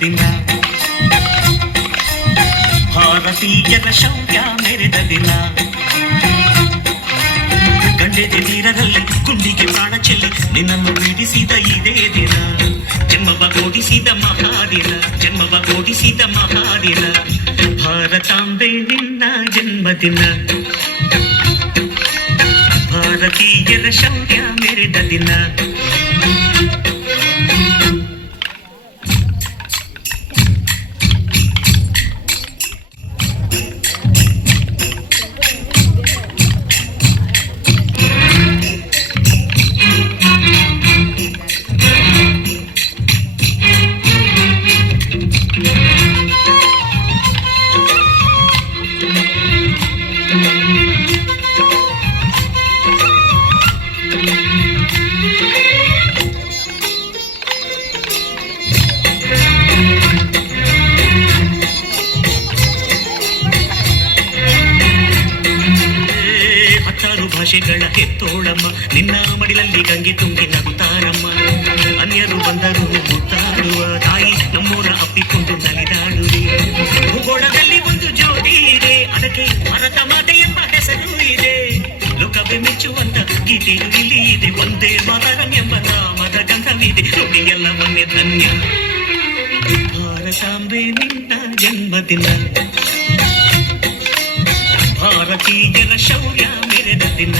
ದಿನ, ಭಾರತೀಯರ ಶೌರ್ಯ ಮೆರೆದ ದಿನ. ಗಂಡೆದೆ ತೀರದಲ್ಲಿ ಗುಂಡಿಗೆ ಪ್ರಾಣ ಚೆಲ್ಲಿ ನಿನ್ನನ್ನು ಬಿಡಿಸಿದ ಇದೇ ದಿನ. ಜನ್ಮವ ಓಡಿಸಿದ ಮಹಾದಿನ, ಜನ್ಮವ ಓಡಿಸಿದ ಮಹಾದಿನ. ಭಾರತಾಂಬೆ ನಿನ್ನ ಜನ್ಮದಿನ, ಭಾರತೀಯರ ಶೌರ್ಯ ಮೆರೆದ ದಿನ. ಭಾಷೆಗಳ ಕೆತ್ತೋಳಮ್ಮ, ನಿನ್ನ ಮಡಿಲಲ್ಲಿ ಗಂಗೆ ತುಂಬಿ ನಗುತ್ತಾರಮ್ಮ. ಅನ್ಯರು ಬಂದರು ಮುತ್ತಾಡುವ ತಾಯಿ ನಮ್ಮೂರ ಅಪ್ಪಿಕೊಂಡು ನಲಿದಾಡುವೆ. ಭೂಗೋಳದಲ್ಲಿ ಒಂದು ಜ್ಯೋತಿ ಇದೆ, ಅದಕ್ಕೆ ಭಾರತ ಮಾತೆ ಎಂಬ ಹೆಸರು ಇದೆ. ಲೋಕವೇ ಮೆಚ್ಚುವಂತ ಗೀತೆಯು ಇಲ್ಲಿ ಇದೆ, ಒಂದೇ ಮಾತರಂ ಎಂಬ ನಾಮದ ಗಂಧವಿದೆ. ನುಡಿಯೆಲ್ಲವನ್ನೇ ಧನ್ಯ, ಭಾರತಾಂಬೆ ನಿನ್ನ ಜನ್ಮದಿನ, ಭಾರತೀಯರ ಶೌರ್ಯ ಮೆರೆದ ದಿನ.